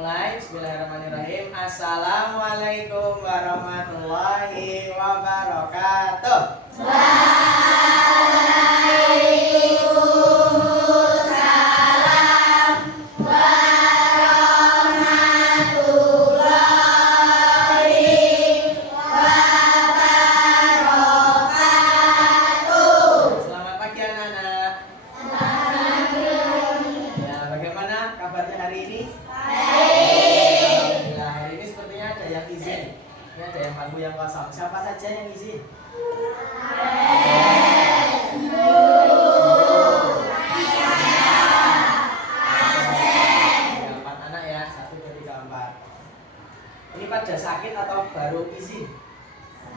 mulai. Bismillahirrahmanirrahim. Assalamualaikum warahmatullahi wabarakatuh. Yang kosong. Siapa saja yang izin? Empat anak ya, 1, 2, 3, 4. Ini pada sakit atau baru izin?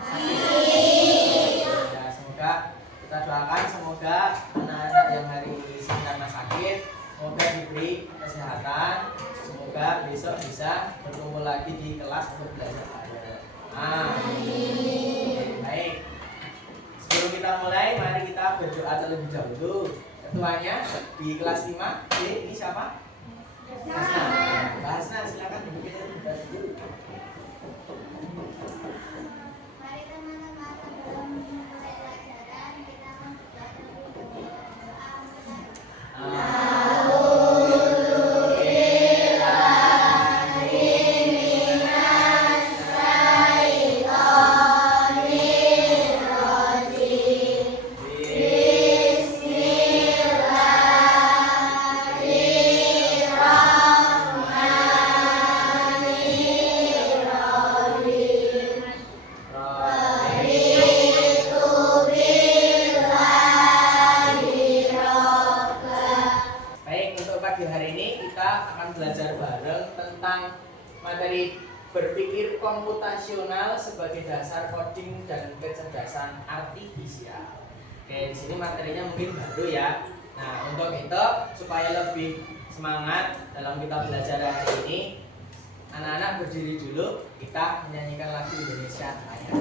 Sakit. Ya, semoga kita doakan semoga anak-anak yang hari ini izin karena sakit semoga diberi kesehatan, semoga besok bisa berkumpul lagi di kelas untuk belajar. Baik. Sebelum kita mulai, mari kita berdoa terlebih dahulu. Ketuanya di kelas 5, ini siapa? Basna, silakan duduk dulu. Mari teman-teman, sebelum memulai pelajaran kita akan berdoa terlebih dahulu. Materi berpikir komputasional sebagai dasar coding dan kecerdasan artifisial. Oke, di sini materinya mungkin baru ya. Nah, untuk itu supaya lebih semangat dalam kita belajar hari ini, anak-anak berdiri dulu, kita menyanyikan lagu Indonesia Raya.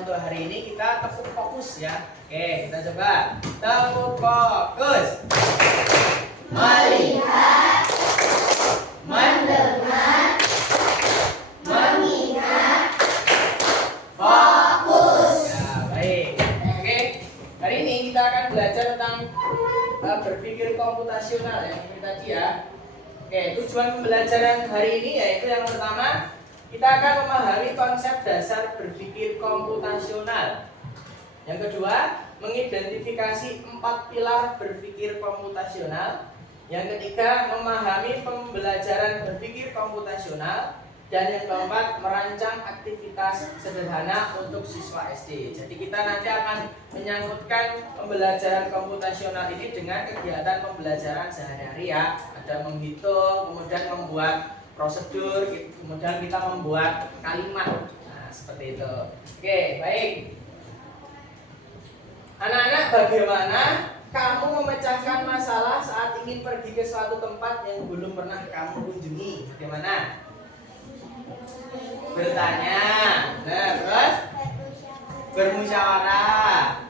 Untuk hari ini kita tepuk fokus ya. Oke, kita coba tepuk fokus. Melihat, mendengar, mengingat, fokus. Ya, baik. Oke, hari ini kita akan belajar tentang berpikir komputasional ya, ini tadi ya. Oke, tujuan pembelajaran hari ini yaitu yang pertama, kita akan memahami konsep dasar berpikir komputasional. Yang kedua, mengidentifikasi 4 pilar berpikir komputasional. Yang ketiga, memahami pembelajaran berpikir komputasional. Dan yang keempat, merancang aktivitas sederhana untuk siswa SD. Jadi kita nanti akan menyangkutkan pembelajaran komputasional ini dengan kegiatan pembelajaran sehari-hari ya. Ada menghitung, kemudian membuat prosedur, kemudian kita membuat kalimat. Nah, seperti itu. Oke, baik. Anak-anak, bagaimana kamu memecahkan masalah saat ingin pergi ke suatu tempat yang belum pernah kamu kunjungi? Bagaimana? Bertanya. Nah, terus bermusyawarah.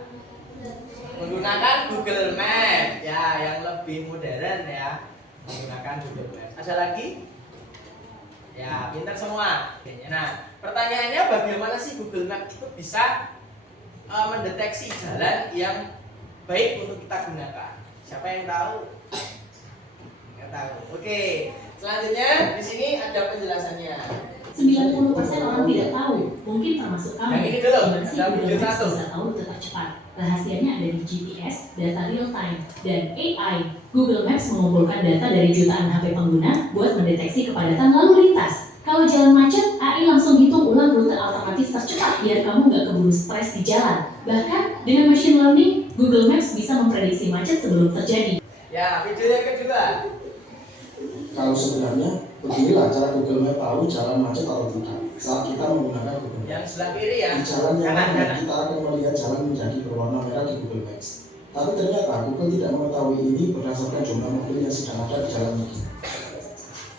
Menggunakan Google Maps. Ya, yang lebih modern ya. Menggunakan Google Maps. Ada lagi? Ya, pintar semua. Nah, pertanyaannya bagaimana sih Google Maps itu bisa mendeteksi jalan yang baik untuk kita gunakan? Siapa yang tahu? Nggak tahu. Oke, selanjutnya di sini penjelasannya. 90% orang tidak tahu, mungkin termasuk kamu. Yang ini dulu, Gimana sih ada Google video Maps satu. bisa tahu rute tercepat? Rahasianya ada di GPS, data real time, dan AI. Google Maps mengumpulkan data dari jutaan HP pengguna buat mendeteksi kepadatan lalu lintas. Kalau jalan macet, AI langsung hitung ulang rute alternatif tercepat biar kamu nggak keburu stres di jalan. Bahkan dengan machine learning, Google Maps bisa memprediksi macet sebelum terjadi. Ya, video yang kedua. Kalau sebenarnya beginilah cara Google Maps tahu jalan macet atau tidak saat kita menggunakan Google Maps. Yang sebelah kiri ya. Di jalan yang Kanan, mana kanan. kita akan melihat jalan menjadi berwarna merah di Google Maps. Tapi ternyata Google tidak mengetahui ini berdasarkan jumlah mobil yang sedang ada di jalan itu.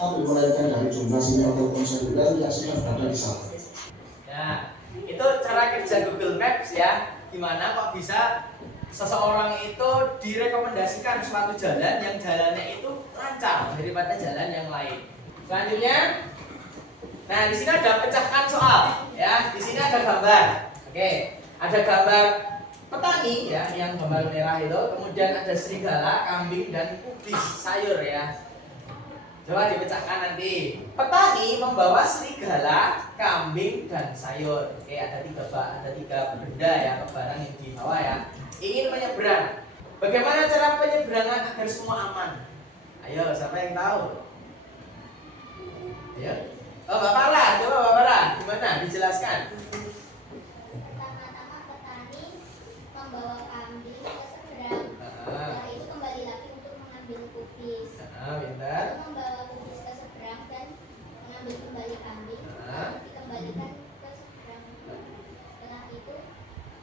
Tapi melainkan dari jumlah sinyal telepon seluler yang sedang berada di sana. Ya, itu cara kerja Google Maps ya. Gimana kok bisa seseorang itu direkomendasikan suatu jalan yang jalannya itu lancar daripada jalan yang lain. Selanjutnya, nah di sini ada pecahkan soal, ya. Di sini ada gambar, oke, ada gambar petani ya, yang gambar merah itu. Kemudian ada serigala, kambing dan kubis sayur ya. Coba dipecahkan nanti. Petani membawa serigala, kambing dan sayur. Oke, ada tiga benda ya, barang yang dibawa ya. Ingin menyeberang. Bagaimana cara penyeberangan agar semua aman? Ayo, siapa yang tahu? Ayo. Oh, Mbak Farah, coba Mbak Farah, gimana? Dijelaskan. Pertama-tama petani membawa kambing ke seberang. Setelah itu kembali lagi untuk mengambil kubis. Pintar. Lalu membawa kubis ke seberang dan mengambil kembali kambing. Lalu dikembalikan ke seberang. Setelah itu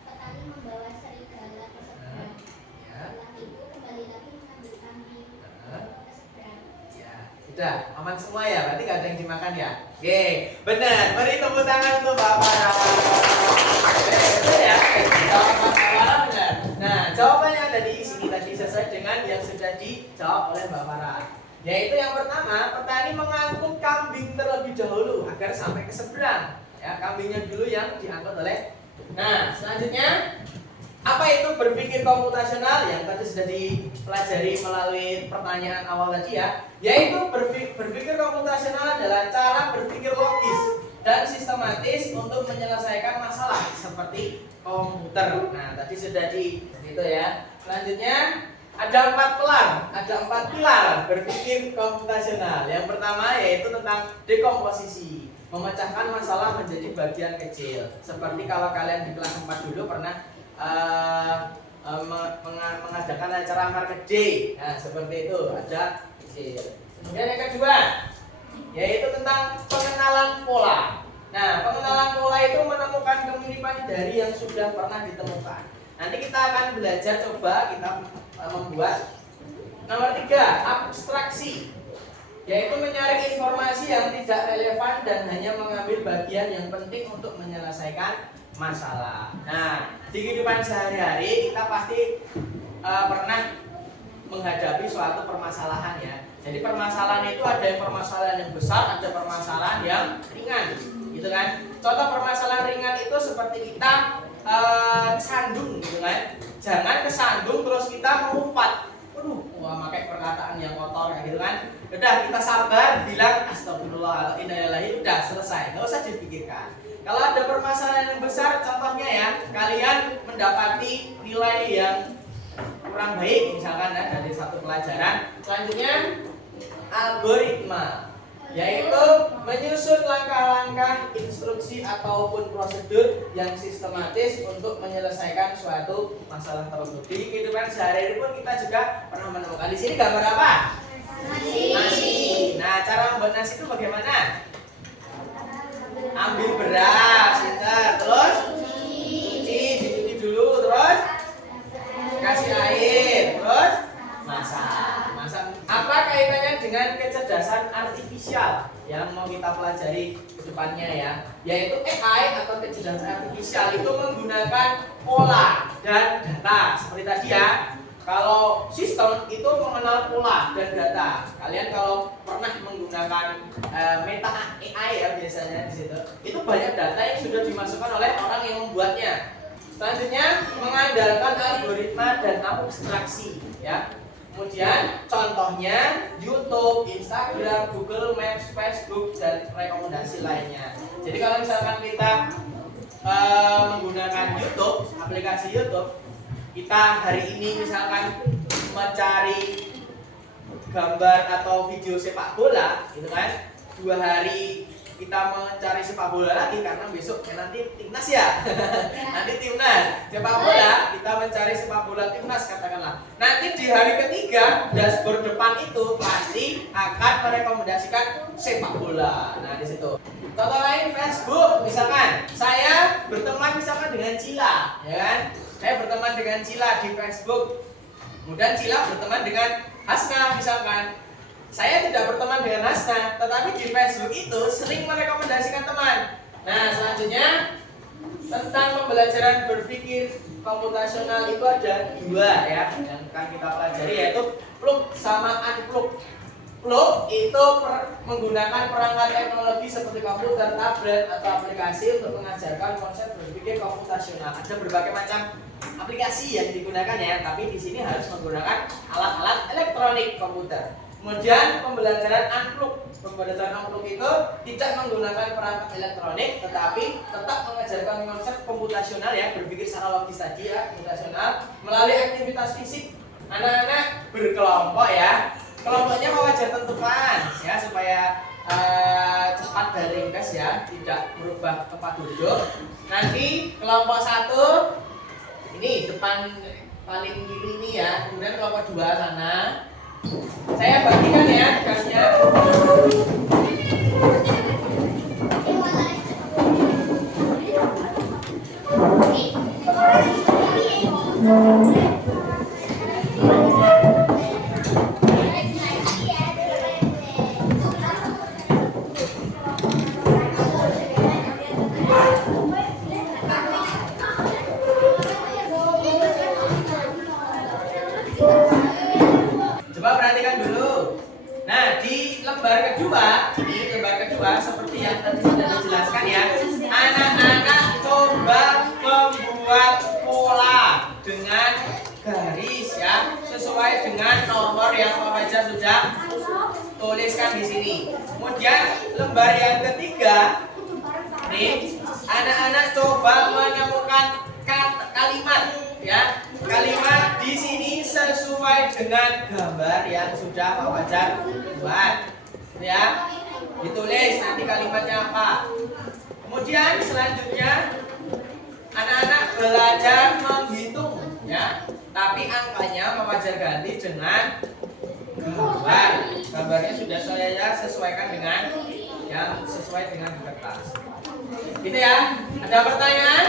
petani membawa serigala ke seberang. Ya. Setelah itu kembali lagi mengambil kambing ke seberang. Ya, sudah aman semua ya, berarti gak ada yang dimakan ya. Oke, benar. Beri tepuk tangan untuk Mbak Farah. Betul ya. Jawaban Mbak Farah benar. Nah, jawabannya ada di sini tadi sesuai dengan yang sudah dijawab oleh Mbak Farah. Yaitu yang pertama, petani mengangkut kambing terlebih dahulu agar sampai ke seberang. Ya, kambingnya dulu yang diangkut oleh. Nah, selanjutnya apa itu berpikir komputasional yang tadi sudah dipelajari melalui pertanyaan awal tadi ya, yaitu berpikir komputasional adalah cara berpikir logis dan sistematis untuk menyelesaikan masalah seperti komputer. Nah, tadi sudah itu ya. Selanjutnya ada empat pilar berpikir komputasional. Yang pertama yaitu tentang dekomposisi, memecahkan masalah menjadi bagian kecil. Seperti kalau kalian di kelas 4 dulu pernah mengadakan acara market day, nah seperti itu ada kecil. Kemudian yang kedua yaitu tentang pengenalan pola. Nah, pengenalan pola itu menemukan kemiripan dari yang sudah pernah ditemukan. Nanti kita akan belajar, coba kita membuat. Nomor 3, abstraksi, yaitu menyaring informasi yang tidak relevan dan hanya mengambil bagian yang penting untuk menyelesaikan masalah. Nah, di kehidupan sehari-hari kita pasti pernah menghadapi suatu permasalahan ya. Jadi permasalahan itu ada yang permasalahan yang besar, ada permasalahan yang ringan, gitu kan? Contoh permasalahan ringan itu seperti kita kesandung, gitu kan? Jangan kesandung terus kita melompat. Pakai perkataan yang kotor kayak gitu kan? Udah, kita sabar, bilang astagfirullahaladzim, udah selesai, nggak usah dipikirkan. Kalau ada permasalahan yang besar, contohnya ya, kalian mendapati nilai yang kurang baik, misalkan ya, dari satu pelajaran. Selanjutnya, algoritma, yaitu menyusun langkah-langkah, instruksi ataupun prosedur yang sistematis untuk menyelesaikan suatu masalah tersebut. Di kehidupan sehari-hari pun kita juga pernah menemukan. Di sini gambar apa? Nasi. Nah, cara membuat nasi itu bagaimana? Ambil beras, terus dicuci dulu, terus kasih air, terus masak. Apa kaitannya dengan kecerdasan artifisial yang mau kita pelajari ke depannya ya? Yaitu AI atau kecerdasan artifisial itu menggunakan pola dan data. Seperti tadi ya. Kalau sistem itu mengenal pola dan data. Kalian kalau pernah menggunakan meta AI ya biasanya di situ, itu banyak data yang sudah dimasukkan oleh orang yang membuatnya. Selanjutnya mengandalkan algoritma dan abstraksi ya. Kemudian contohnya YouTube, Instagram, Google Maps, Facebook dan rekomendasi lainnya. Jadi kalau misalkan kita menggunakan YouTube, aplikasi YouTube, kita hari ini misalkan mencari gambar atau video sepak bola, gitu kan? 2 hari kita mencari sepak bola lagi karena besok nanti timnas ya. Nanti timnas sepak bola, kita mencari sepak bola timnas katakanlah. Nanti di hari ketiga dashboard depan itu pasti akan merekomendasikan sepak bola. Nah, di situ. Contoh lain Facebook, misalkan saya berteman misalkan dengan Cila, ya kan? Saya berteman dengan Cila di Facebook. Kemudian Cila berteman dengan Hasna misalkan. Saya tidak berteman dengan Hasna, tetapi di Facebook itu sering merekomendasikan teman. Nah, selanjutnya tentang pembelajaran berpikir komputasional itu ada 2 ya yang akan kita pelajari, yaitu plug sama unplug. Plug itu menggunakan perangkat teknologi seperti komputer, tablet, atau aplikasi untuk mengajarkan konsep berpikir komputasional. Ada berbagai macam aplikasi yang digunakan ya, tapi di sini harus menggunakan alat-alat elektronik komputer. Kemudian pembelajaran unplug. Pembelajaran unplug itu tidak menggunakan perangkat elektronik, tetapi tetap mengajarkan konsep komputasional ya, berpikir secara logis tadi ya, komputasional melalui aktivitas fisik. Anak-anak berkelompok ya. Kelompoknya wajar tentukan ya supaya cepat dan ringkas ya, tidak merubah tempat duduk. Nanti kelompok 1 ini depan paling kiri ini ya, kemudian kelompok 2 sana. Saya bagikan ya tugasnya. Coba perhatikan dulu. Nah, di lembar kedua seperti yang tadi sudah dijelaskan ya, anak-anak coba membuat pola dengan garis ya, sesuai dengan nomor yang Pak Fajar sudah tuliskan di sini. Kemudian lembar yang ketiga, nih, anak-anak coba menemukan kalimat ya, kalimat di sini sesuai dengan gambar yang sudah Pak Fajar buat ya, ditulis nanti kalimatnya apa. Kemudian selanjutnya anak-anak belajar menghitung ya, tapi angkanya Pak Fajar ganti dengan gambar. Gambarnya sudah saya sesuaikan dengan yang sesuai dengan di kertas. Gitu ya. Ada pertanyaan?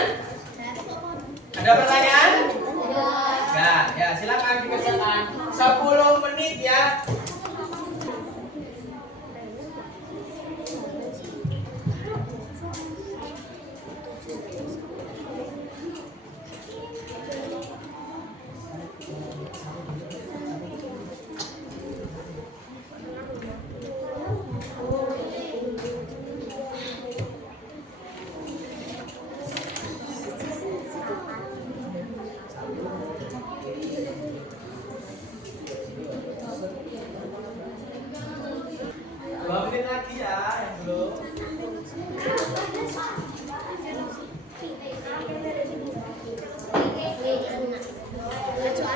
Ada pertanyaan? Ya, silakan dikerjakan. 10 menit ya. Lagi ya yang belum. Sudah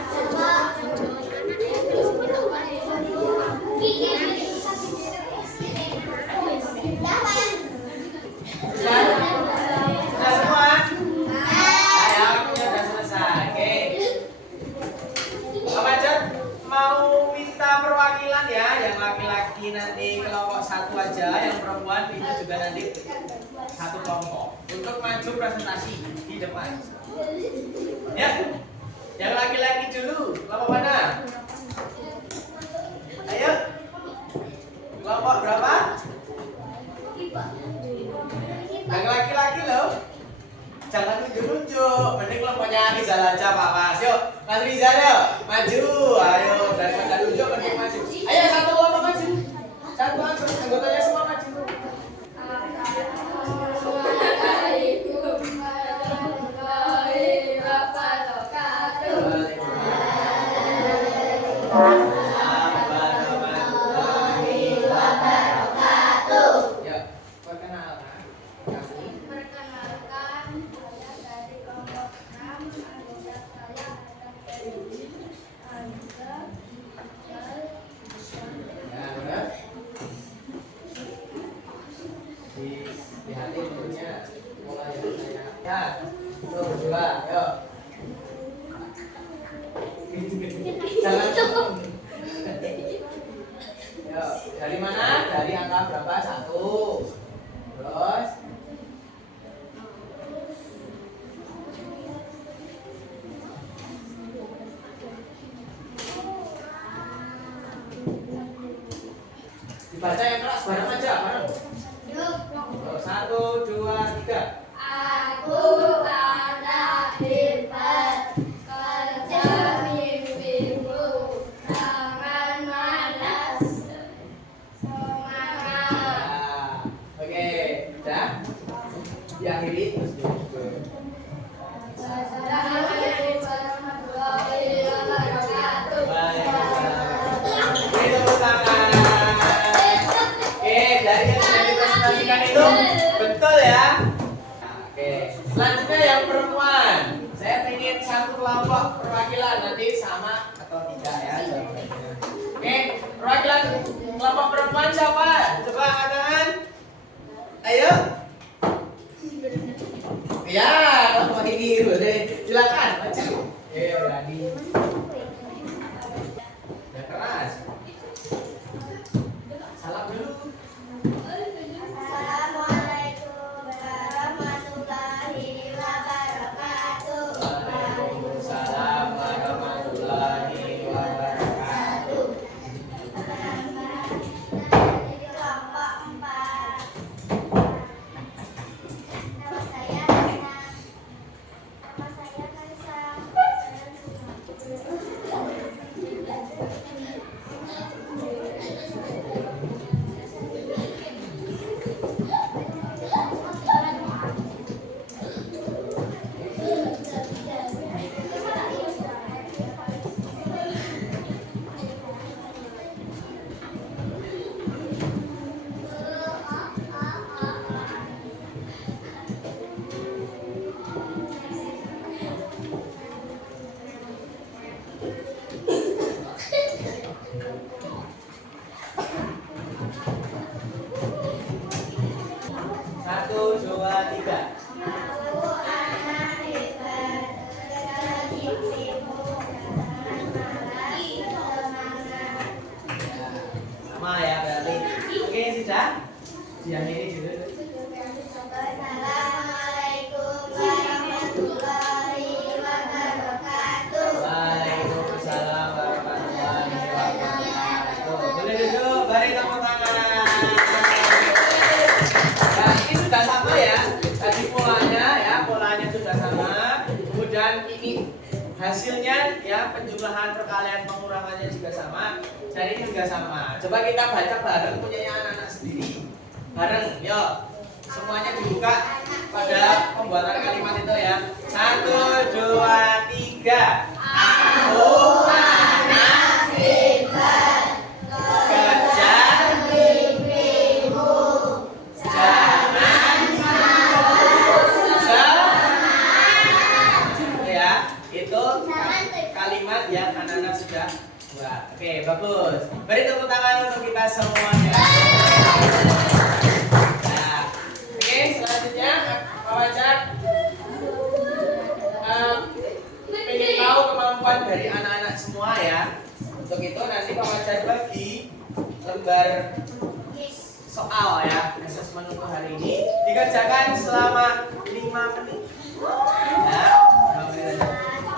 semua? Ayo, sudah selesai. Oke. Pak Fajar mau minta perwakilan ya, yang laki-laki nanti kelompok 1 aja, yang perempuan itu juga nanti 1 kelompok untuk maju presentasi di depan. Ya, yang laki-laki dulu, kelompok mana? Ayo, kelompok berapa? Yang laki-laki loh, jangan nunjuk-nunjuk, mending kelompoknya Rizal aja Pak Mas. Yuk, Mas Rizal yuk, maju, ayo, daripada nunjuk mending maju. Ayo 1 kelompok maju, 1 anggotanya semua maju. Lihat bentuknya mulai dari saya. Ya, tuh dua, yuk. Jangan yuk, dari mana? Dari angka berapa? 1. Terus dibaca yang keras bareng aja, bareng. Tuh, 1, 2, 3. Aku anak hebat, kerja mimpimu, jangan malas, semangat. Nah, oke, udah. Diakhiri terus Assalamualaikum warahmatullahi wabarakatuh. Beri tepuk tangan. Oke, dari yang sudah dipresentasikan itu betul ya. Nah, oke, selanjutnya yang perempuan. Saya ingin satu kelompok perwakilan nanti sama atau tidak ya jawabannya. Oke, perwakilan kelompok perempuan siapa? Coba angkat tangan. Ayo. Ya, kelompok ini boleh. Silakan baca. Berani. Udah keras. Salam dulu. Assalamualaikum warahmatullahi wabarakatuh. Waalaikumsalam warahmatullahi wabarakatuh. Dari kelompok 4. Nama saya Nana. Nama saya Kansa. Satu, dua, tiga. Aku anak hebat, kerja mimpimu, jangan malas, semangat. Ya, sama ya berarti. Oke, sudah. Diakhiri dulu. Assalamualaikum warahmatullahi wabarakatuh. Waalaikumsalam warahmatullahi wabarakatuh. Boleh duduk, beri tepuk tangan. Nah, ini sudah sama ya. Tadi polanya ya, polanya sudah sama. Kemudian ini hasilnya ya, penjumlahan, perkalian, pengurangannya juga sama. Dan ini juga sama. Coba kita baca bareng punyanya anak-anak sendiri. Bareng, yuk. Semuanya dibuka pada pembuatan kalimat itu ya. 1, 2, 3. Aku anak Hebat, kerja mimpimu, jangan ya. Itu kalimat yang anak-anak sudah buat. Oke, bagus. Beri tepuk tangan untuk kita semuanya. Nah, oke, selanjutnya Pak Wajak ingin tahu kemampuan dari anak-anak semua ya. Untuk itu nanti Pak Wajak bagi lembar soal ya, asesmen untuk hari ini dikerjakan selama 5 menit. Ya, 5 menit aja.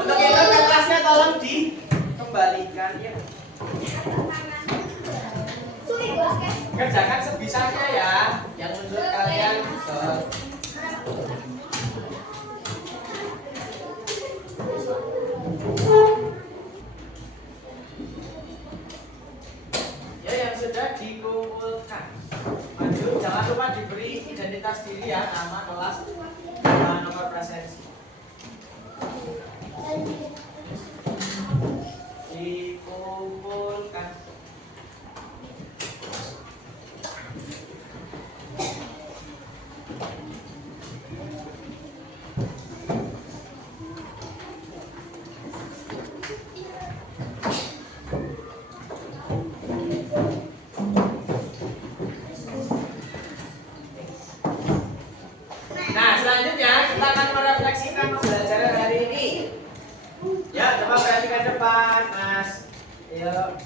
Untuk itu kertasnya tolong dikembalikan ya. Kerjakan sebisanya ya, yang menurut kalian betul. Ya, yang sudah dikumpulkan. Maju, jangan lupa diberi identitas diri ya, nama, kelas, sama nomor presensi. Dikumpulkan. kita akan merefleksikan pembelajaran hari ini. Ya, coba perhatikan depan, Mas. Ayo.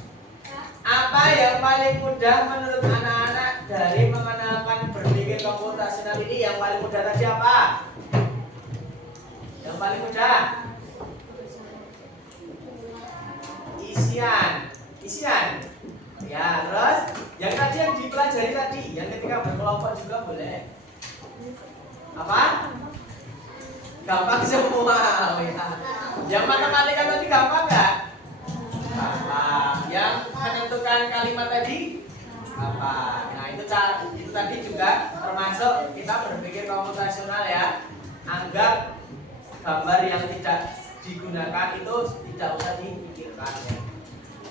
Apa yang paling mudah menurut anak-anak dari mengenalkan berpikir komputasional ini? Yang paling mudah tadi apa? Yang paling mudah? Isian. Ya, terus yang tadi yang dipelajari tadi, yang ketika berkelompok juga boleh. Apa? Gampang semua. Oh, ya. Yang matematika tadi gampang nggak? Gampang. Yang menentukan kalimat tadi gampang. Nah, itu tadi juga termasuk kita berpikir komputasional ya. Anggap gambar yang tidak digunakan itu tidak usah dipikirkan ya.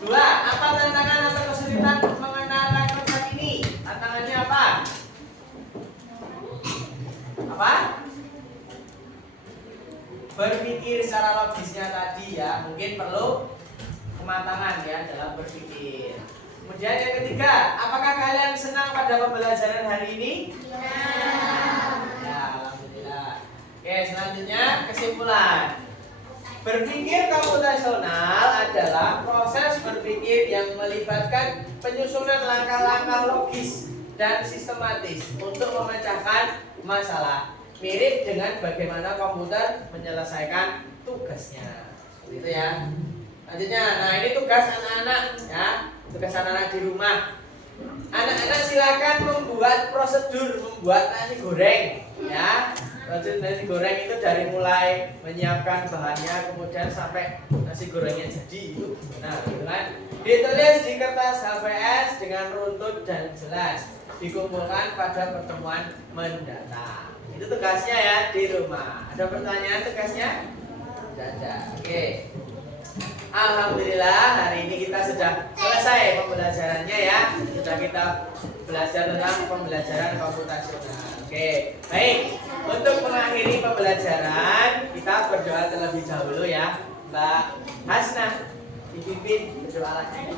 2. Apa tantangan atau kesulitan mengenalkan konsep ini? Tantangannya apa? Apa? Berpikir secara logisnya tadi ya, mungkin perlu kematangan ya dalam berpikir. Kemudian yang ketiga, apakah kalian senang pada pembelajaran hari ini? Ya, alhamdulillah. Oke, selanjutnya kesimpulan. Berpikir komputasional adalah proses berpikir yang melibatkan penyusunan langkah-langkah logis dan sistematis untuk memecahkan masalah. Mirip dengan bagaimana komputer menyelesaikan tugasnya. Seperti itu ya. Selanjutnya, nah ini tugas anak-anak ya. Tugas anak-anak di rumah. Anak-anak silakan membuat prosedur membuat nasi goreng ya. Prosedur nasi goreng itu dari mulai menyiapkan bahannya kemudian sampai nasi gorengnya jadi itu. Nah, gitu kan. Ditulis di kertas HVS dengan runtut dan jelas. Dikumpulkan pada pertemuan mendatang. Itu tugasnya ya di rumah. Ada pertanyaan tugasnya? Tidak ada. Oke. Alhamdulillah hari ini kita sudah selesai pembelajarannya ya. Sudah kita belajar tentang pembelajaran komputasional. Oke. Baik. Untuk mengakhiri pembelajaran kita berdoa terlebih dahulu ya. Mbak Hasnah dipimpin berdoa lagi.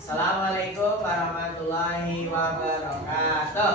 Assalamualaikum warahmatullahi wabarakatuh.